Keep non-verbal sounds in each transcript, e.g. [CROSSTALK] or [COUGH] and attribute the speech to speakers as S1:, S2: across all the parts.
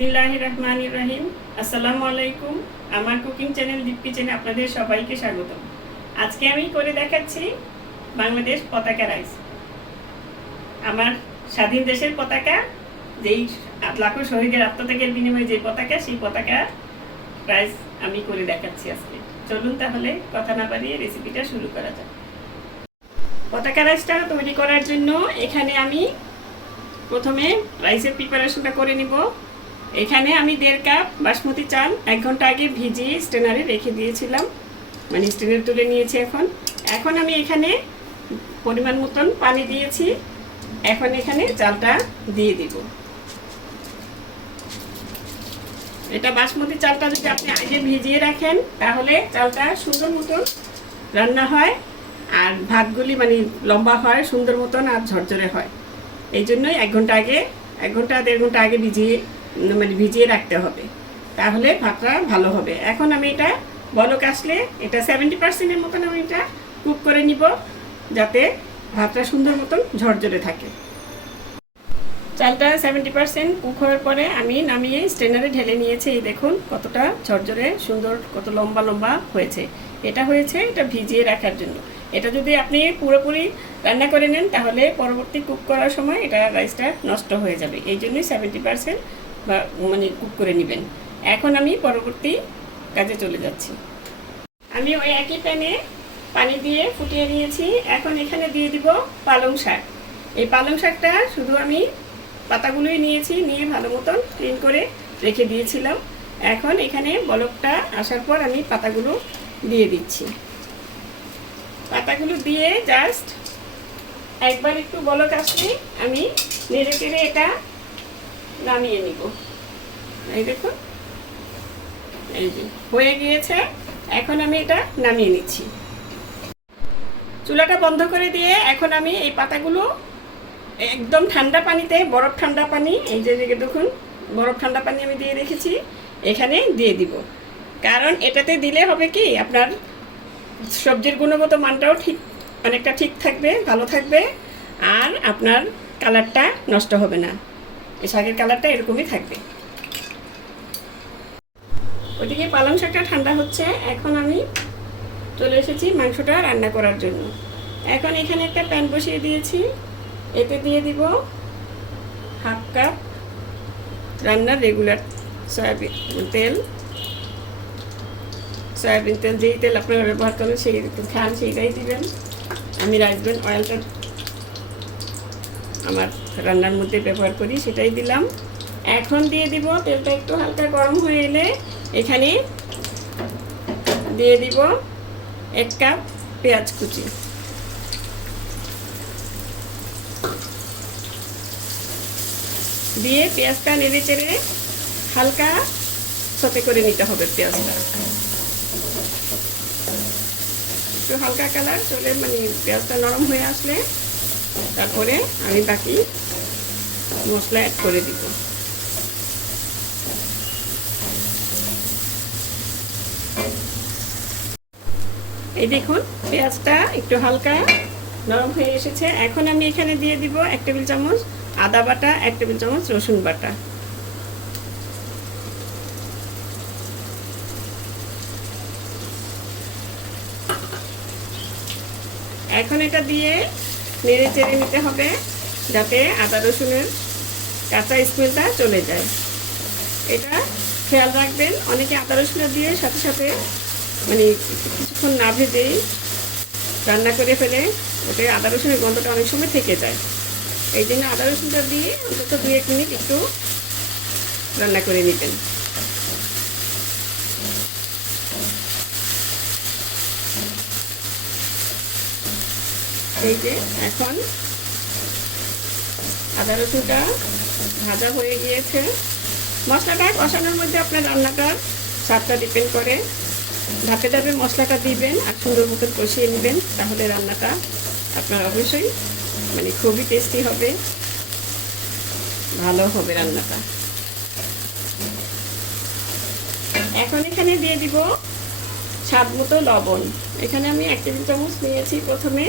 S1: বিসমিল্লাহ রহমান রহিম আসসালামু আলাইকুম আমার কুকিং চ্যানেল দীপ কিচেনে আপনাদের সবাইকে স্বাগত আজকে আমি করে দেখাচ্ছি বাংলাদেশ পতাকা রাইস। আমার স্বাধীন দেশের পতাকা, যেই লাখো শহীদের আত্মত্যাগের বিনিময়ে যে পতাকা, সেই পতাকা রাইস আমি করে দেখাচ্ছি আজকে। চলুন তাহলে কথা না বাড়িয়ে রেসিপিটা শুরু করা যাক। পতাকা রাইসটা তৈরি করার জন্য এখানে আমি প্রথমে রাইসের প্রিপারেশনটা করে নিব। এখানে আমি দেড় কাপ বাসমতি চাল, এক ঘণ্টা আগে ভিজিয়ে স্টেনারে রেখে দিয়েছিলাম। মানে স্টেনার তুলে নিয়েছি এখন। এখন আমি এখানে পরিমাণ মতন পানি দিয়েছি। এখন এখানে চালটা দিয়ে দিব। এটা বাসমতি চালটা যদি আপনি আগে ভিজিয়ে রাখেন, তাহলে চালটা সুন্দর মতন রান্না হয় আর ভাতগুলি মানে লম্বা হয়, সুন্দর মতন আর ঝরঝরে হয়। এই জন্যই এক ঘণ্টা আগে, এক ঘণ্টা, দেড় ঘণ্টা আগে ভিজিয়ে মানে ভিজিয়ে রাখতে হবে। তাহলে ভাতটা ভালো হবে। এখন আমি এটা বলক আসলে এটা সেভেন্টি পার্সেন্টের মতন আমি এটা কুক করে নিব, যাতে ভাতটা সুন্দর মতন ঝরঝরে থাকে। চালটা সেভেন্টি পার্সেন্ট কুক হওয়ার পরে আমি নামিয়ে স্টেনারে ঢেলে নিয়েছি। এই দেখুন কতটা ঝরঝরে সুন্দর, কত লম্বা লম্বা হয়েছে। এটা হয়েছে এটা ভিজিয়ে রাখার জন্য। এটা যদি আপনি পুরোপুরি রান্না করে নেন, তাহলে পরবর্তী কুক করার সময় এটা রাইসটা নষ্ট হয়ে যাবে। এই জন্যই সেভেন্টি পার্সেন্ট বা মানে কুক করে নেবেন। এখন আমি পরবর্তী কাজে চলে যাচ্ছি। আমি ওই একই প্যানে পানি দিয়ে ফুটিয়ে নিয়েছি। এখন এখানে দিয়ে দিব পালং শাক। এই পালং শাকটা শুধু আমি পাতাগুলোই নিয়েছি, নিয়ে ভালো মতন ক্লিন করে রেখে দিয়েছিলাম। এখন এখানে বলকটা আসার পর আমি পাতাগুলো দিয়ে দিচ্ছি। পাতাগুলো দিয়ে জাস্ট একবার একটু বলক আসলে আমি নেড়ে চেড়ে এটা নামিয়ে নিব। এই দেখুন এই যে, হয়ে গিয়েছে। এখন আমি এটা নামিয়ে নিচ্ছি। চুলাটা বন্ধ করে দিয়ে এখন আমি এই পাতাগুলো একদম ঠান্ডা পানিতে, বরফ ঠান্ডা পানি, এই যে দেখুন, বরফ ঠান্ডা পানি আমি দিয়ে রেখেছি, এখানে দিয়ে দিব। কারণ এটাতে দিলে হবে কি, আপনার সবজির গুণগত মানটাও ঠিক, অনেকটা ঠিক থাকবে, ভালো থাকবে, আর আপনার কালারটা নষ্ট হবে না। এই শাকের কালারটা এরকমই থাকবে। ওইদিকে পালং শাকটা ঠান্ডা হচ্ছে। এখন আমি চলে এসেছি মাংসটা রান্না করার জন্য। এখন এখানে একটা প্যান বসিয়ে দিয়েছি। এতে দিয়ে দিব হাফ কাপ রান্নার রেগুলার সয়াবিন তেল। সয়াবিন তেল যেই তেল আপনারা ব্যবহার করেন সেই খান সেইটাই দিবেন। আমি রাখবেন অয়েলটা আমার রান্নার মধ্যে ব্যবহার করি, সেটাই দিলাম। এখন দিয়ে দিব, তেলটা একটু হালকা গরম হয়ে এলে এখানে দিয়ে দিব এক কাপ পেঁয়াজ কুচি। দিয়ে পেঁয়াজটা নেড়ে চেড়ে হালকা সতে করে নিতে হবে পেঁয়াজটা। একটু হালকা কালার চলে মানে পেঁয়াজটা নরম হয়ে আসলে তারপরে আমি বাকি মশলা অ্যাড করে দিব। এই দেখুন, পেঁয়াজটা একটু হালকা নরম হয়ে এসেছে। এখন আমি এখানে দিয়ে দিব এক টেবিল চামচ আদা বাটা, এক টেবিল চামচ রসুন বাটা। এখন এটা দিয়ে নেড়ে চেড়ে নিতে হবে যাতে আদা রসুনের কাঁচা স্মেলটা চলে যায়। এটা খেয়াল রাখবেন, অনেকে আদা রসুন দিয়ে সাথে সাথে মানে কিছুক্ষণ না ভেজেই রান্না করে ফেলে, ওতে আদা রসুনের গন্ধটা অনেক সময় থেকে যায়। এই জন্য আদা রসুনটা দিয়ে অন্তত দু এক মিনিট একটু রান্না করে নেবেন। এই যে এখন আদা রসুনটা ভাজা হয়ে গিয়েছে। মশলাটা কষানোর মধ্যে আপনার রান্নাটার স্বাদটা ডিপেন্ড করে। ধাপে ধাপে মশলাটা দিবেন আর সুন্দর মতন কষিয়ে নেবেন, তাহলে রান্নাটা আপনার অবশ্যই মানে খুবই টেস্টি হবে। ভালো হবে রান্নাটা। এখন এখানে দিয়ে দিব স্বাদ মতো লবণ। এখানে আমি এক টেবিল চামচ নিয়েছি প্রথমে।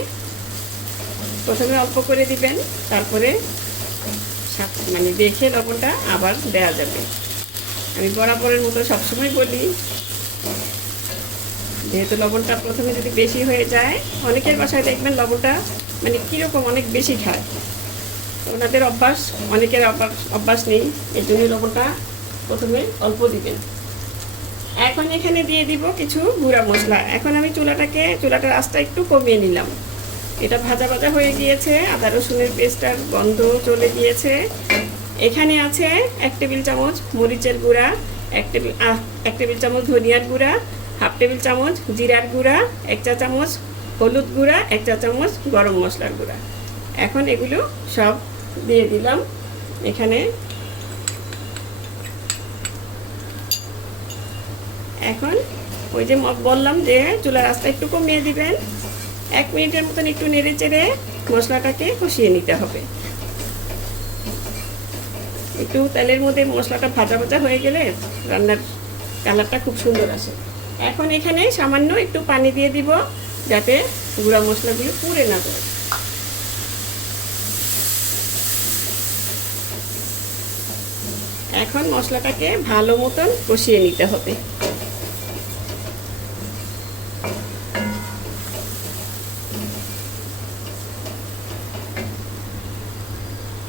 S1: প্রথমে অল্প করে দিবেন, তারপরে মানে দেখে লবণটা আবার দেওয়া যাবে। আমি বরাবরের মতো সবসময় বলি, যেহেতু লবণটা প্রথমে যদি বেশি হয়ে যায়, অনেকের বাসায় দেখবেন লবণটা মানে কীরকম অনেক বেশি খায়। ওনাদের অভ্যাস, অনেকের অভ্যাস নেই, এর জন্য লবণটা প্রথমে অল্প দিবেন। এখন এখানে দিয়ে দিব কিছু গুঁড়া মশলা। এখন আমি চুলাটাকে, চুলাটার আঁচটা একটু কমিয়ে নিলাম। এটা ভাজা ভাজা হয়ে গিয়েছে, আদা রসুনের পেস্টটার গন্ধ চলে গিয়েছে। এখানে আছে এক টেবিল চামচ মরিচের গুঁড়া, এক টেবিল এক টেবিল চামচ ধনিয়ার গুঁড়া, হাফ টেবিল চামচ জিরার গুঁড়া, এক চা চামচ হলুদ গুঁড়া, এক চা চামচ গরম মশলার গুঁড়া। এখন এগুলো সব দিয়ে দিলাম এখানে। এখন ওই যে বললাম যে চুলার রাস্তা একটু কমিয়ে দিবেন। এক মিনিটের মতন একটু নেড়ে চেড়ে মশলাটাকে কষিয়ে নিতে হবে। একটু তেলের মধ্যে মশলাটা ভাজা ভাজা হয়ে গেলে রান্নার কালারটা খুব সুন্দর আসে। এখন এখানে সামান্য একটু পানি দিয়ে দিব যাতে গুঁড়া মশলাগুলো পুড়ে না যায়। এখন মশলাটাকে ভালো মতন কষিয়ে নিতে হবে।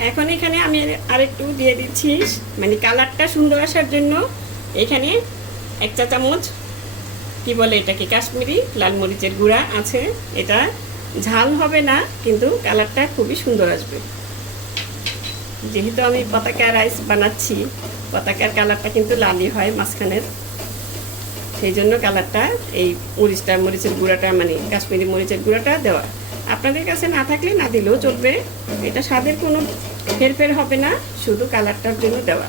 S1: এখন এখানে আমি আরেকটু দিয়ে দিচ্ছি মানে কালারটা সুন্দর আসার জন্য এখানে এক চা চামচ, কি বলে এটাকে, কাশ্মীরি লাল মরিচের গুঁড়া আছে, এটা ঝাল হবে না, কিন্তু কালারটা খুবই সুন্দর আসবে। যেহেতু আমি পতাকা রাইস বানাচ্ছি, পতাকার কালারটা কিন্তু লালই হয় মাঝখানের। সেই জন্য কালারটা এই মরিচটা, মরিচের গুঁড়াটা মানে কাশ্মীরি মরিচের গুঁড়াটা দেওয়া। আপনাদের কাছে না থাকলে না দিলেও চলবে। এটা স্বাদের কোনো ফেরফের হবে না, শুধু কালারটার জন্য দেওয়া।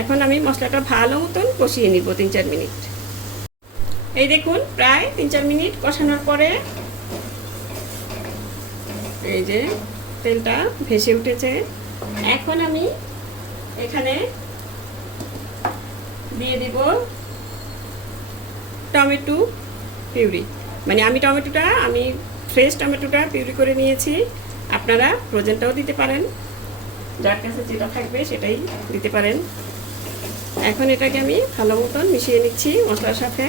S1: এখন আমি মশলাটা ভালো মতন কষিয়ে নিব তিন চার মিনিট। এই দেখুন, প্রায় তিন চার মিনিট কষানোর পরে এই যে তেলটা ভেসে উঠেছে। এখন আমি এখানে দিয়ে দিব টমেটো পিউরি। মানে আমি টমেটোটা, আমি ফ্রেশ টমেটোটা পিউরি করে নিয়েছি। আপনারা ফ্রোজেনটাও দিতে পারেন। যার কাছে যেটা থাকবে সেটাই দিতে পারেন। এখন এটাকে আমি ভালো মতন মিশিয়ে নিচ্ছি মশলার সাথে।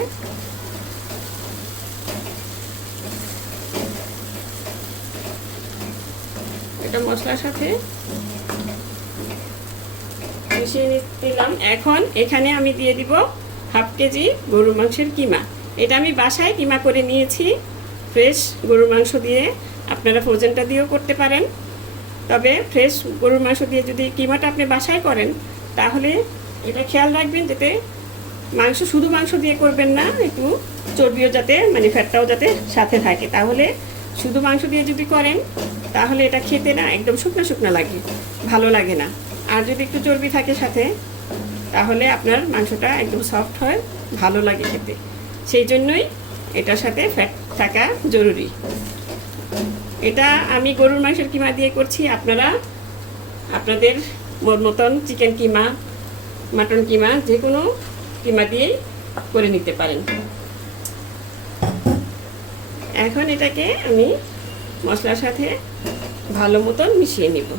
S1: এটা মশলার সাথে মিশিয়ে নি- দিলাম এখন এখানে আমি দিয়ে দিব হাফ কেজি গরুর মাংসের কিমা। এটা আমি বাসায় কিমা করে নিয়েছি, ফ্রেশ গরুর মাংস দিয়ে। আপনারা ফ্রোজেনটা দিয়েও করতে পারেন। তবে ফ্রেশ গরুর মাংস দিয়ে যদি কিমাটা আপনি বাসায় করেন, তাহলে এটা খেয়াল রাখবেন যাতে মাংস শুধু মাংস দিয়ে করবেন না, একটু চর্বিও যাতে মানে ফ্যাটটাও যাতে সাথে থাকে। তাহলে শুধু মাংস দিয়ে যদি করেন, তাহলে এটা খেতে না একদম শুকনো শুকনো লাগে, ভালো লাগে না। আর যদি একটু চর্বি থাকে সাথে, তাহলে আপনার মাংসটা একদম সফট হয়, ভালো লাগে খেতে। সেই জন্যই এটার সাথে ফ্যাট থাকা জরুরি। এটা আমি গরুর মাংসের কিমা দিয়ে করছি। আপনারা, আপনাদের মতন চিকেন কিমা মাটন কিমা যে কোনো কিমা দিয়েই করে নিতে পারেন। এখন এটাকে আমি মশলার সাথে ভালো মতন মিশিয়ে নিব।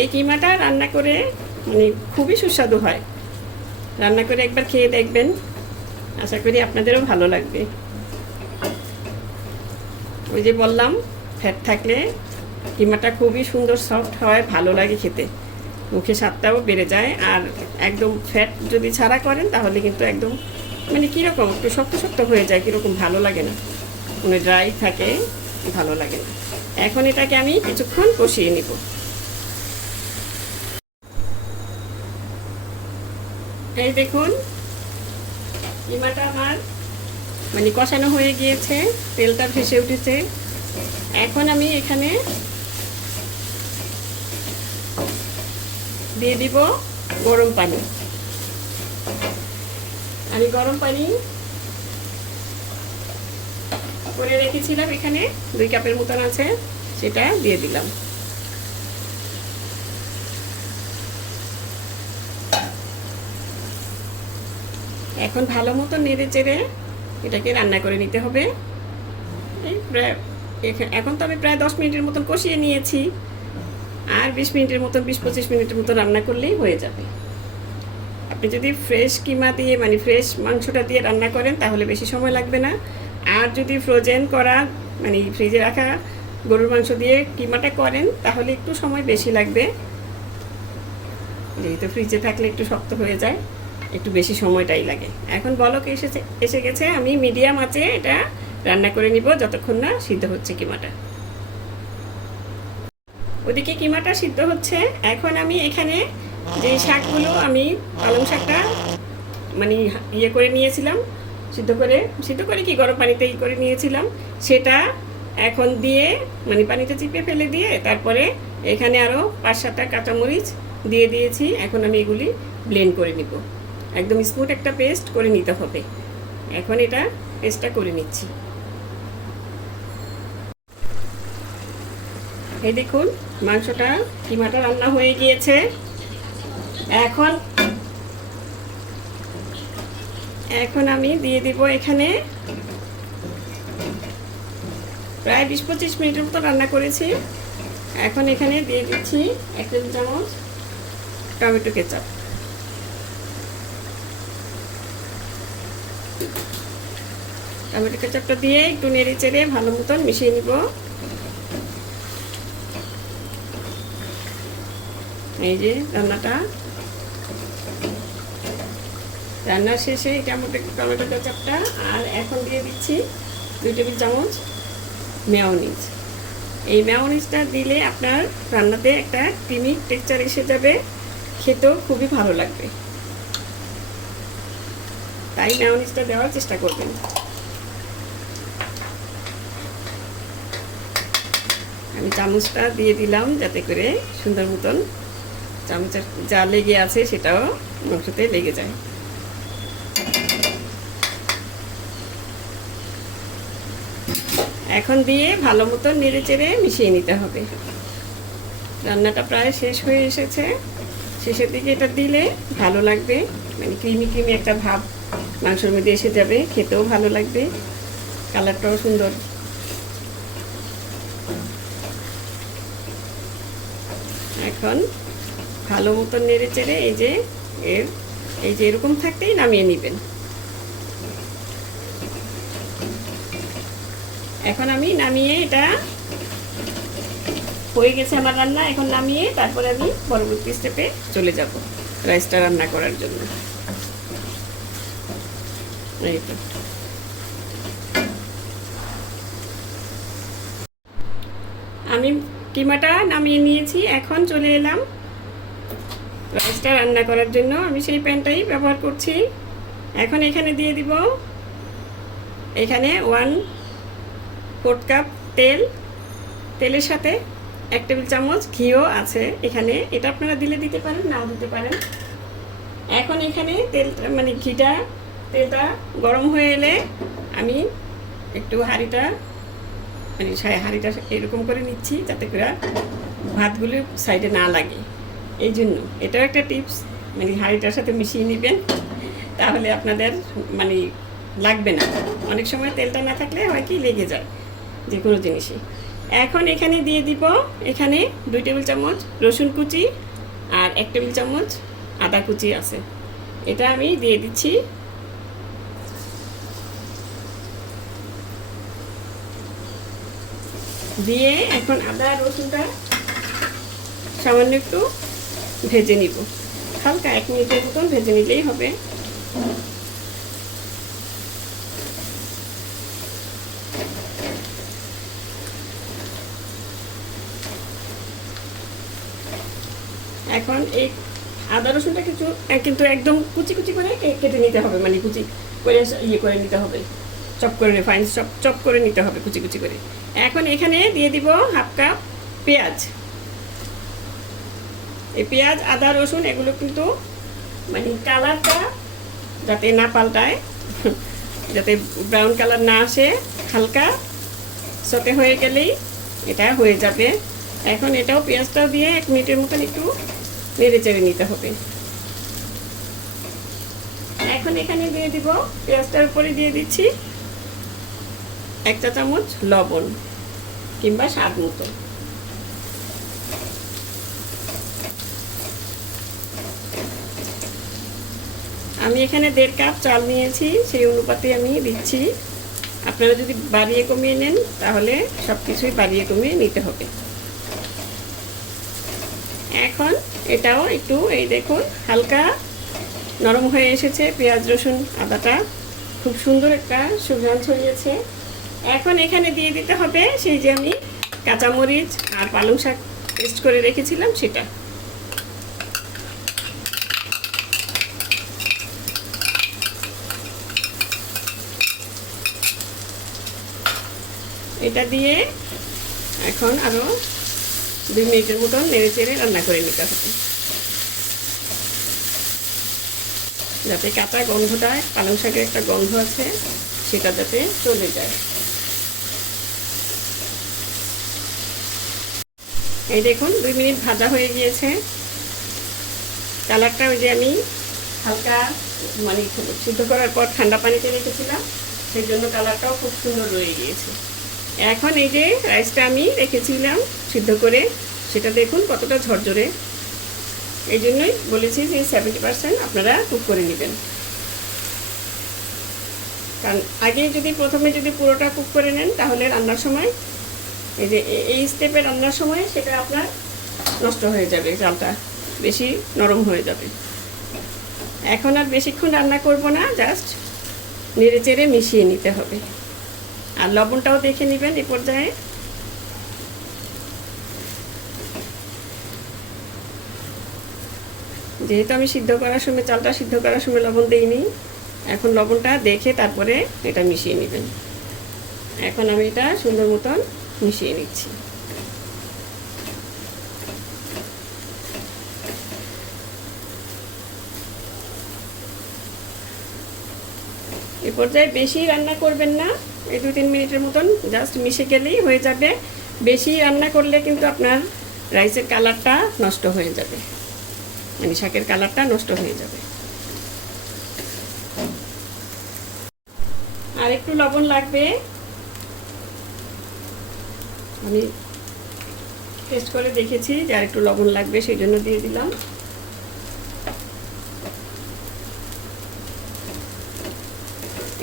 S1: এই কিমাটা রান্না করে মানে খুবই সুস্বাদু হয়। রান্না করে একবার খেয়ে দেখবেন। আশা করি আপনাদেরও ভালো লাগবে। ওই যে বললাম ফ্যাট থাকলে কিমাটা খুবই সুন্দর সফট হয়, ভালো লাগে খেতে। মুখে স্বাদটাও বেড়ে যায়। আর একদম ফ্যাট যদি ছাড়া করেন, তাহলে কিন্তু একদম মানে কীরকম একটু শক্ত শক্ত হয়ে যায়, কীরকম ভালো লাগে না। মানে ড্রাই থাকে, ভালো লাগে না। এখন এটাকে আমি কিছুক্ষণ কষিয়ে নিব। এই দেখুন কিমাটা আমার মানে কষানো হয়ে গিয়েছে, তেলটা ভেসে উঠেছে। এখন আমি এখানে দিয়ে দিব গরম পানি। আমি গরম পানি করে রেখেছিলাম, এখানে দুই কাপের মতন আছে, সেটা দিয়ে দিলাম। এখন ভালো মতো নেড়ে চেড়ে এটাকে রান্না করে নিতে হবে। এই প্রায় এখন তো আমি প্রায় দশ মিনিটের মতন কষিয়ে নিয়েছি। আর বিশ মিনিটের মতন বিশ পঁচিশ মিনিটের মতো রান্না করলেই হয়ে যাবে। আপনি যদি ফ্রেশ কিমা দিয়ে মানে ফ্রেশ মাংসটা দিয়ে রান্না করেন, তাহলে বেশি সময় লাগবে না। আর যদি ফ্রোজেন করা মানে ফ্রিজে রাখা গরুর মাংস দিয়ে কিমাটা করেন, তাহলে একটু সময় বেশি লাগবে। যেহেতু ফ্রিজে থাকলে একটু শক্ত হয়ে যায়। একটু বেশি সময়টাই লাগে। এখন বলক এসেছে, এসে গেছে, আমি মিডিয়াম আছে, এটা রান্না করে নিব, যতক্ষণ না সিদ্ধ হচ্ছে কিমাটা। ওদিকে কিমাটা সিদ্ধ হচ্ছে, এখন আমি এখানে যে শাকগুলো আমি পালং শাকটা মানে ইয়ে করে নিয়েছিলাম, সিদ্ধ করে সিদ্ধ করে কি গরম পানিতে ই করে নিয়েছিলাম, সেটা এখন দিয়ে মানে পানিতে চিপে ফেলে দিয়ে তারপরে এখানে আরও পাঁচ সাতটা কাঁচামরিচ দিয়ে দিয়েছি, এখন আমি এগুলি ব্লেন্ড করে নিব। একদম স্মুথ একটা পেস্ট করে নিতে হবে। এখন এটা পেস্টটা করে নিচ্ছি। এই দেখুন, মাংসটা, কিমাটা রান্না হয়ে গিয়েছে। এখন এখন আমি দিয়ে দিব এখানে প্রায় বিশ পঁচিশ মিনিটের মতো রান্না করেছি। এখন এখানে দিয়ে দিচ্ছি এক চামচ টমেটো কেচাপ। টমেটো কেচাপটা দিয়ে একটু নেড়ে চেড়ে ভালো মতন মিশিয়ে নিব। এই যে রান্নাটা। রান্নার শেষে এই টমেটো টমেটো কেচাপটা আর এখন দিয়ে দিচ্ছি দুই টেবিল চামচ মেয়নিজ এই মেয়নিজটা দিলে আপনার রান্নাতে একটা ক্রিমি টেক্সচার এসে যাবে, খেতেও খুবই ভালো লাগবে। তাই মেয়নিজটা দেওয়ার চেষ্টা করবেন। আমি চামচটা দিয়ে দিলাম যাতে করে সুন্দর মতন চামচের যা লেগে আছে সেটাও মাংসতে লেগে যায়। এখন দিয়ে ভালো মতন নেড়ে চেড়ে মিশিয়ে নিতে হবে। রান্নাটা প্রায় শেষ হয়ে এসেছে। শেষের দিকে এটা দিলে ভালো লাগবে। মানে ক্রিমি ক্রিমি একটা ভাব মাংসের মধ্যে এসে যাবে, খেতেও ভালো লাগবে। কালারটাও সুন্দর। এখন ভালো মতন নেড়ে চেড়ে এই যে এর, এই যে এরকম থাকতেই নামিয়ে নেবেন। এখন আমি নামিয়ে এটা হয়ে গেছে আমার রান্না, এখন নামিয়ে তারপরে আমি পরবর্তী স্টেপে চলে যাব রাইসটা রান্না করার জন্য। আমি কিমাটা নামিয়ে নিয়েছি। এখন চলে এলাম রাইসটা রান্না করার জন্য। আমি সেই প্যানটাই ব্যবহার করছি। এখন এখানে দিয়ে দিব এখানে ওয়ান ফোর্থ কাপ তেল। তেলের সাথে এক টেবিল চামচ ঘিও আছে এখানে। এটা আপনারা দিলে দিতে পারেন, নাও দিতে পারেন। এখন এখানে তেলটা মানে ঘিটা, তেলটা গরম হয়ে এলে আমি একটু হাঁড়িটা হাঁড়িটা এরকম করে নিচ্ছি যাতে করে ভাতগুলো সাইডে না লাগে। এই জন্য এটাও একটা টিপস মানে হাঁড়িটার সাথে মিশিয়ে নেবেন, তাহলে আপনাদের মানে লাগবে না। অনেক সময় তেলটা না থাকলে হয় কি লেগে যায় যে কোনো জিনিসই। এখন এখানে দিয়ে দিব, এখানে দুই টেবিল চামচ রসুন কুচি আর এক টেবিল চামচ আদা কুচি আছে। এটা আমি দিয়ে দিচ্ছি দিয়ে এখন আদা, রসুনটা সামান্য একটু ভেজে নিব। হালকা এক মিনিটের মতন ভেজে নিলেই হবে। এখন এই আদা রসুনটা কিছু কিন্তু একদম কুচি কুচি করে কেটে নিতে হবে মানে কুচি করে ইয়ে করে নিতে হবে। চপ করে ফাইন চপ চপ করে নিতে হবে কুচি কুচি করে। এখন এখানে দিয়ে দিব হাফ কাপ পেঁয়াজ। এই পেঁয়াজ, আদা, রসুন এগুলো কিন্তু মানে কালারটা যাতে না পাল্টায়, [LAUGHS] যাতে ব্রাউন কালার না আসে, হালকা সতে হয়ে গেলেই এটা হয়ে যাবে। এখন এটাও পেঁয়াজটাও দিয়ে এক মিনিটের মতন একটু নেড়ে চেড়ে নিতে হবে। এখন এখানে দিয়ে দিব, পেঁয়াজটার উপরে দিয়ে দিচ্ছি। এক চা চামচ লবণ কিংবা স্বাদ মতো। আমি এখানে দেড় কাপ চাল নিয়েছি, সেই অনুপাতে আমি দিচ্ছি। আপনারা যদি বাড়িয়ে কমিয়ে নেন, তাহলে সব কিছুই বাড়িয়ে কমিয়ে নিতে হবে। এখন এটাও একটু, এই দেখুন, হালকা নরম হয়ে এসেছে পেঁয়াজ, রসুন, আদাটা। খুব সুন্দর একটা সুঘ্রাণ ছড়িয়েছে। এখন এখানে দিয়ে দিতে হবে সেই যে আমি কাঁচামরিচ আর পালং শাক পেস্ট করে রেখেছিলাম সেটা। এটা দিয়ে এখন আরও দুই মিনিটের মতন নেড়ে চেড়ে রান্না করে নিতে হবে। যাতে কাঁচা গন্ধটা, পালং শাকের একটা গন্ধ আছে, সেটা যাতে চলে যায়। এই দেখুন, দুই মিনিট ভাজা হয়ে গিয়েছে। কালারটা ওই যে আমি হালকা মানে সিদ্ধ করার পর ঠান্ডা পানিতে রেখেছিলাম, সেই জন্য কালারটাও খুব সুন্দর রয়ে গিয়েছে। এখন এই যে রাইসটা আমি রেখেছিলাম সিদ্ধ করে, সেটা দেখুন কতটা ঝরঝরে। এই জন্যই বলেছি যে সেভেন্টি পার্সেন্ট আপনারা কুক করে নেবেন। কারণ আগে যদি প্রথমে যদি পুরোটা কুক করে নেন, তাহলে রান্নার সময় এই যে এই স্টেপে রান্নার সময় সেটা আপনার নষ্ট হয়ে যাবে চালটা বেশি নরম হয়ে যাবে। এখন আর বেশিক্ষণ রান্না করব না জাস্ট নেড়ে চেড়ে মিশিয়ে নিতে হবে। আর লবণটাও দেখে নেবেন এ পর্যায়ে। যেহেতু আমি সিদ্ধ করার সময়, চালটা সিদ্ধ করার সময় লবণ দিইনি, এখন লবণটা দেখে তারপরে এটা মিশিয়ে নেবেন। এখন আমি এটা সুন্দর মতন মিশিয়ে নিচ্ছি। এ পর্যায়ে বেশি রান্না করবেন না, এই দু তিন মিনিটের মতন জাস্ট মিশে গেলেই হয়ে যাবে। বেশি রান্না করলে কিন্তু আপনার রাইসের কালারটা নষ্ট হয়ে যাবে। মানে শাকের কালারটা নষ্ট হয়ে যাবে। আর একটু লবণ লাগবে। আমি টেস্ট করে দেখেছি যে আর একটু লবণ লাগবে, সেই জন্য দিয়ে দিলাম।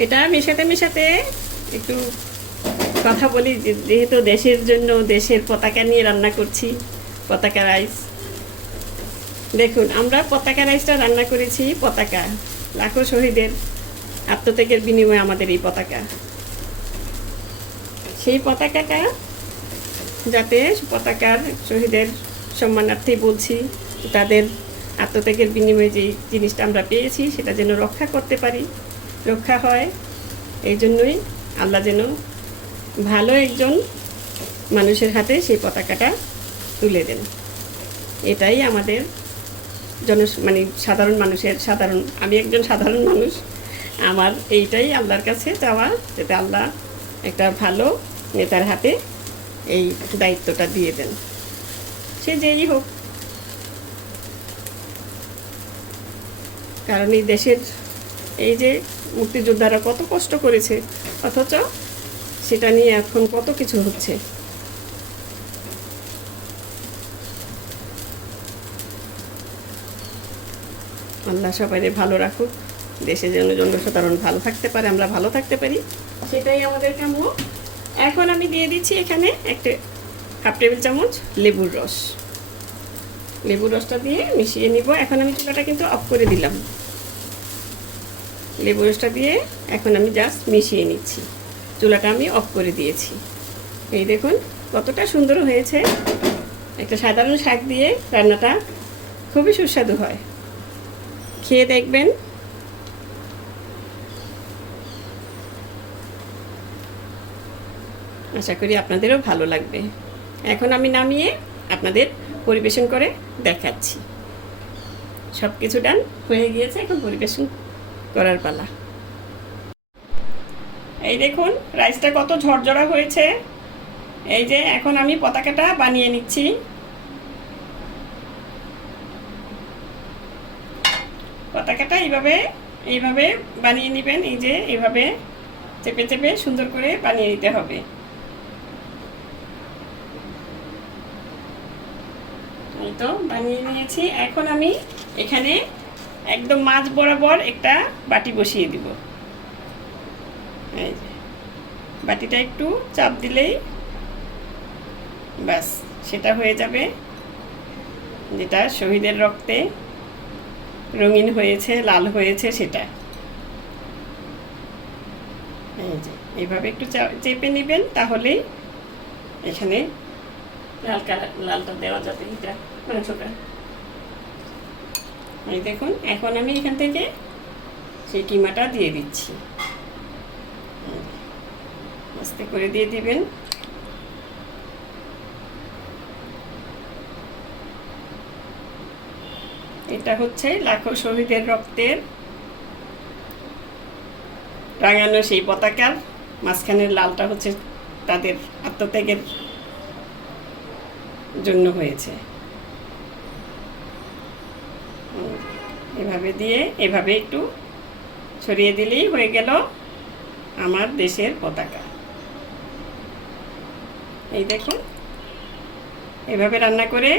S1: এটা মেশাতে মেশাতে একটু কথা বলি যেহেতু দেশের জন্য দেশের পতাকা নিয়ে রান্না করছি, পতাকা রাইস দেখুন, আমরা পতাকা রাইসটা রান্না করেছি, পতাকা, লাখো শহীদের আত্মত্যাগের বিনিময়ে আমাদের এই পতাকা। সেই পতাকাটা যাতে পতাকার শহীদের সম্মানার্থে বলছি, তাদের আত্মত্যাগের বিনিময়ে যে জিনিসটা আমরা পেয়েছি, সেটা যেন রক্ষা করতে পারি, রক্ষা হয়। এই জন্যই আল্লাহ যেন ভালো একজন মানুষের হাতে সেই পতাকাটা তুলে দেন। এটাই আমাদের জন মানে সাধারণ মানুষের সাধারণ, আমি একজন সাধারণ মানুষ, আমার এইটাই আল্লাহর কাছে চাওয়া, যাতে আল্লাহ একটা ভালো নেতার হাতে এই দায়িত্বটা দিয়ে দেন। সে যেই হোক। কারণ এই দেশের এই যে মুক্তিযোদ্ধারা কত কষ্ট করেছে, অথচ সেটা নিয়ে এখন কত কিছু হচ্ছে। আল্লাহ সবাই ভালো রাখুক। দেশে যেন জনসাধারণ ভালো থাকতে পারে, আমরা ভালো থাকতে পারি। সেটাই আমাদের কাম্য এখন আমি দিয়ে দিচ্ছি এখানে একটা হাফ টেবিল চামচ লেবুর রস। লেবুর রসটা দিয়ে মিশিয়ে নিব। এখন আমি চুলাটা কিন্তু অফ করে দিলাম। লেবু রসটা দিয়ে এখন আমি জাস্ট মিশিয়ে নিচ্ছি। চুলাটা আমি অফ করে দিয়েছি। এই দেখুন, কতটা সুন্দর হয়েছে। একটা সাধারণ শাক দিয়ে রান্নাটা খুবই সুস্বাদু হয়। খেয়ে দেখবেন আশা করি আপনাদেরও ভালো লাগবে। এখন আমি নামিয়ে আপনাদের পরিবেশন করে দেখাচ্ছি। সব কিছু ডান হয়ে গিয়েছে, এখন পরিবেশন করার পালা। এই দেখুন, রাইসটা কত ঝরঝরা হয়েছে। এই যে, এখন আমি পতাকাটা বানিয়ে নিচ্ছি। পতাকাটা এইভাবে এইভাবে বানিয়ে নেবেন। এই যে, এইভাবে চেপে চেপে সুন্দর করে বানিয়ে নিতে হবে। এই তো, বানিয়ে নিয়েছি। এখন আমি এখানে একদম মাছ বরাবর একটা বাটি বসিয়ে দিব। এই যে, বাটিটা একটু চাপ দিলেই ব্যাস, সেটা হয়ে যাবে। যেটা শহীদের রক্তে রঙিন হয়েছে, লাল হয়েছে, সেটা। এই যে, এইভাবে একটু চেপে নেবেন, তাহলেই এখানে লাল কালার লালটা দেওয়া যাবে এটা মাংসটা এই দেখুন এখন আমি এখান থেকে সেই কিমাটা দিয়ে দিচ্ছি আস্তে করে দিয়ে দিবেন এটা হচ্ছে লাখো শহীদের রক্তের রাঙানো সেই পতাকার মাঝখানের লালটা হচ্ছে তাদের আত্মত্যাগের জন্য হয়েছে। এভাবে দিয়ে, এভাবে একটু ছড়িয়ে দিলেই হয়ে গেল আমার দেশের পতাকা। এই দেখুন, এভাবে রান্না করে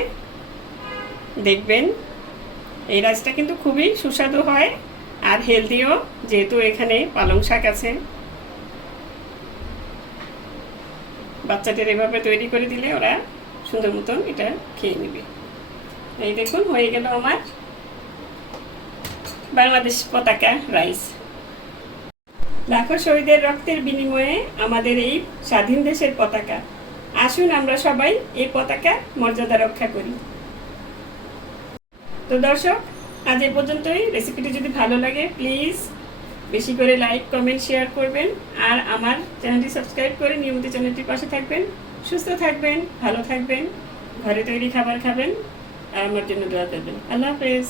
S1: দেখবেন, এই রাইসটা কিন্তু খুবই সুস্বাদু হয় আর হেলদিও, যেহেতু এখানে পালং শাক আছে। বাচ্চাদের এভাবে তৈরি করে দিলে ওরা সুন্দর মতন এটা খেয়ে নেবে। এই দেখুন, হয়ে গেল আমার বাংলাদেশ পতাকা রাইস। লাখো শহীদের রক্তের বিনিময়ে আমাদের এই স্বাধীন দেশের পতাকা। আসুন আমরা সবাই এই পতাকা মর্যাদা রক্ষা করি। তো দর্শক, আজ এ পর্যন্তই। রেসিপিটি যদি ভালো লাগে প্লিজ বেশি করে লাইক কমেন্ট শেয়ার করবেন। আর আমার চ্যানেলটি সাবস্ক্রাইব করে নিয়মিত চ্যানেলটির পাশে থাকবেন। সুস্থ থাকবেন, ভালো থাকবেন, ঘরে তৈরি খাবার খাবেন, আর আমার জন্য দোয়া করবেন। আল্লাহ হাফেজ।